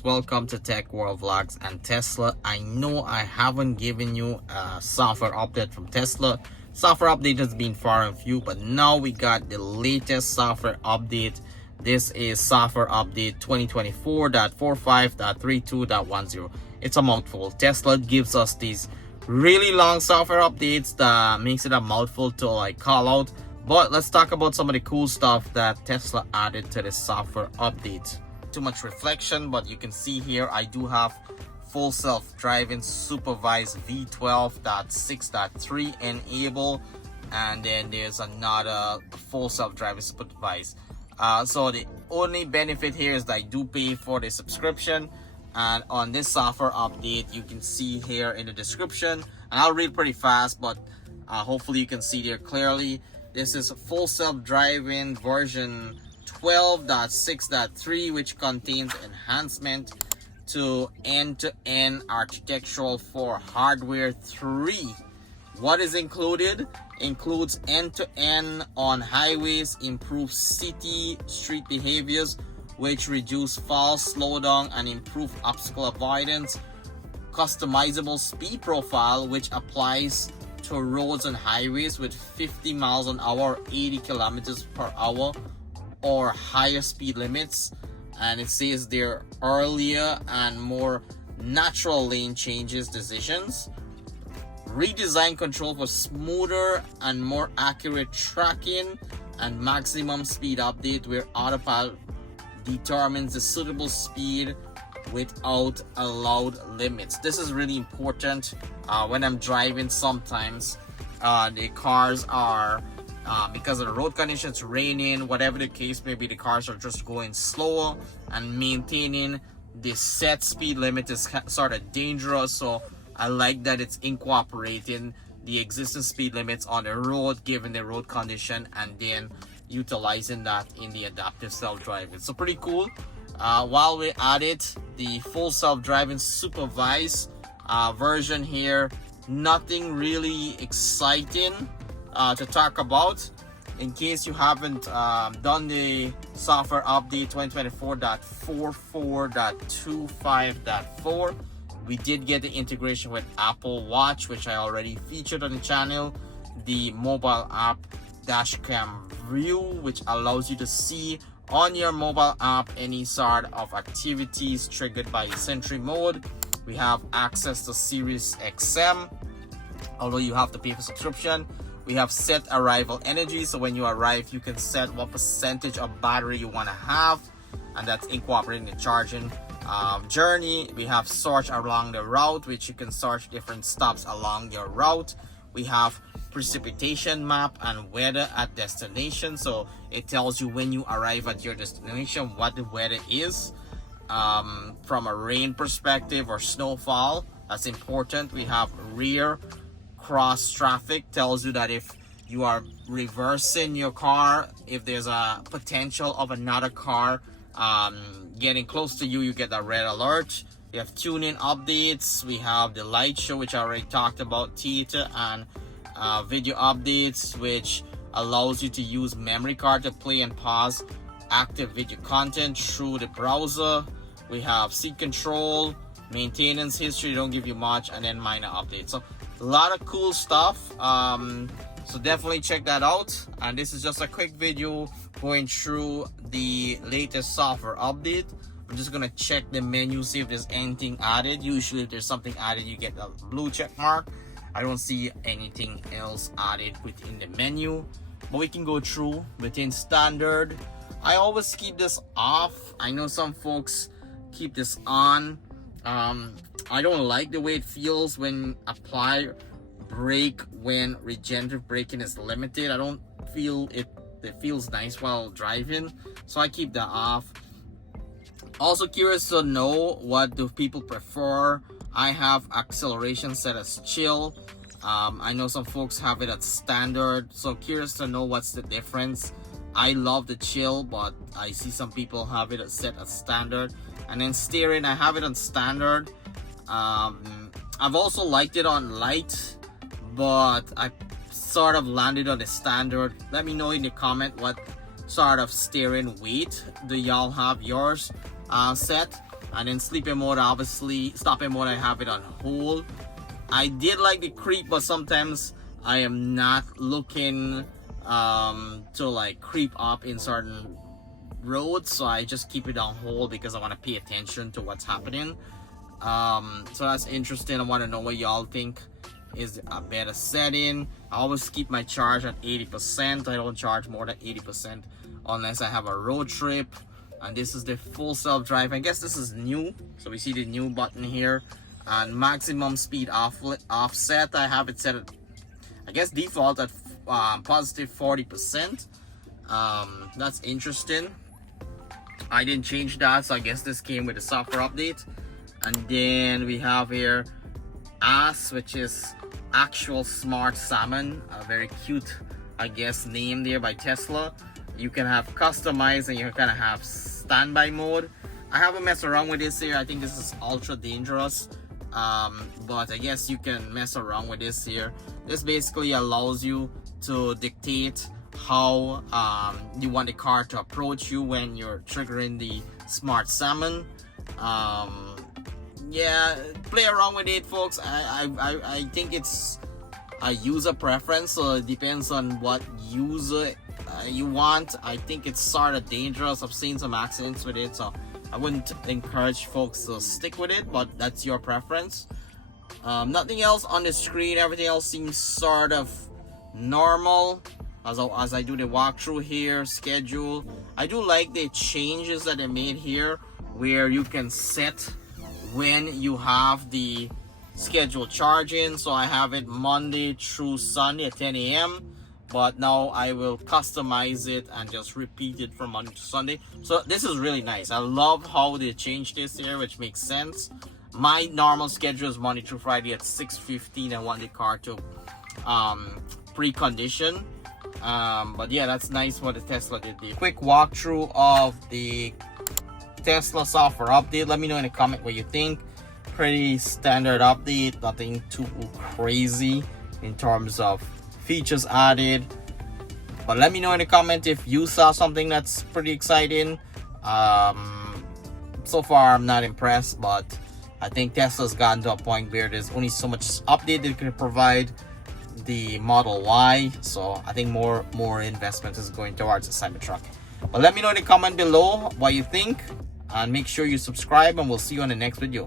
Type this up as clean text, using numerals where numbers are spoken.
Welcome to Tech World Vlogs and Tesla. I know I haven't given you a software update from Tesla. Software update has been far and few, but now we got the latest software update. This is software update 2024.45.32.10. It's a mouthful. Tesla gives us these really long software updates that makes it a mouthful to call out. But let's talk about some of the cool stuff that Tesla added to this software update. Too much reflection, but you can see here I do have full self-driving supervised V12.6.3 enable, and then there's another full self-driving supervised. So the only benefit here is that I do pay for the subscription, and on this software update you can see here in the description, and I'll read pretty fast, but hopefully you can see there clearly. This is full self-driving version 12.6.3, which contains enhancement to end-to-end architectural for hardware 3. What is included? Includes end-to-end on highways, improve city street behaviors, which reduce false slowdown and improve obstacle avoidance. Customizable speed profile, which applies to roads and highways with 50 miles an hour, 80 kilometers per hour or higher speed limits. And it says there earlier and more natural lane changes decisions. Redesign control for smoother and more accurate tracking, and maximum speed update where autopilot determines the suitable speed without allowed limits. This is really important when I'm driving. Sometimes the cars are because of the road conditions, raining, whatever the case may be, the cars are just going slower, and maintaining the set speed limit is sort of dangerous. So I like that it's incorporating the existing speed limits on the road given the road condition, and then utilizing that in the adaptive self-driving. So pretty cool. While we're at it, the full self-driving supervised version here, nothing really exciting to talk about. In case you haven't done the software update 2024.44.25.4, we did get the integration with Apple Watch, which I already featured on the channel. The mobile app dashcam view, which allows you to see on your mobile app any sort of activities triggered by Sentry mode. We have access to Sirius XM, although you have to pay for subscription. We have set arrival energy, so when you arrive you can set what percentage of battery you want to have, and that's incorporating the charging journey. We have search along the route, which you can search different stops along your route. We have precipitation map and weather at destination, so it tells you when you arrive at your destination what the weather is from a rain perspective or snowfall. That's important. We have rear cross traffic, tells you that if you are reversing your car, if there's a potential of another car getting close to you, you get a red alert. We have tuning updates. We have the light show, which I already talked about, theater, and video updates, which allows you to use memory card to play and pause active video content through the browser. We have seat control, maintenance history, don't give you much, and then minor updates. So a lot of cool stuff. So definitely check that out. And this is just a quick video going through the latest software update. I'm just gonna check the menu, see if there's anything added. Usually if there's something added, you get a blue check mark. I don't see anything else added within the menu, but we can go through within standard. I always keep this off. I know some folks keep this on. I don't like the way it feels when apply brake when regenerative braking is limited. I don't feel it feels nice while driving, so I keep that off. Also curious to know what do people prefer. I have acceleration set as chill. I know some folks have it at standard, so curious to know what's the difference. I love the chill, but I see some people have it set as standard. And then steering, I have it on standard. I've also liked it on light, but I sort of landed on the standard. Let me know in the comment what sort of steering weight do y'all have yours set. And then sleeping mode, obviously. Stopping mode, I have it on hold. I did like the creep, but sometimes I am not looking to like creep up in certain roads, so I just keep it on hold because I want to pay attention to what's happening. So that's interesting. I want to know what y'all think is a better setting. I always keep my charge at 80%. I don't charge more than 80% unless I have a road trip. And this is the full self-drive. I guess this is new, so we see the new button here. And maximum speed offset, I have it set at, I guess, default at positive 40%. That's interesting. I didn't change that, so I guess this came with the software update. And then we have here which is actual smart salmon, a very cute, I guess, name there by Tesla. You can have customized and you kind of have standby mode. I haven't messed around with this here. I think this is ultra dangerous, but I guess you can mess around with this here. This basically allows you to dictate how you want the car to approach you when you're triggering the smart salmon. Yeah, play around with it, folks. I think it's a user preference, so it depends on what user you want. I think it's sort of dangerous. I've seen some accidents with it, so I wouldn't encourage folks to stick with it, but that's your preference. Nothing else on the screen. Everything else seems sort of normal as I do the walkthrough here. Schedule, I do like the changes that they made here where you can set when you have the scheduled charging. So I have it Monday through Sunday at 10 a.m. but now I will customize it and just repeat it from Monday to Sunday. So this is really nice. I love how they changed this here, which makes sense. My normal schedule is Monday through Friday at 6:15. I want the car to precondition. But yeah, that's nice what the Tesla did there. Quick walkthrough of the Tesla software update. Let me know in the comment what you think. Pretty standard update, nothing too crazy in terms of features added, but let me know in the comment if you saw something that's pretty exciting. So far I'm not impressed, but I think Tesla's gotten to a point where there's only so much update they can provide the Model Y, so I think more investment is going towards the Cybertruck. But let me know in the comment below what you think, and make sure you subscribe, and we'll see you on the next video.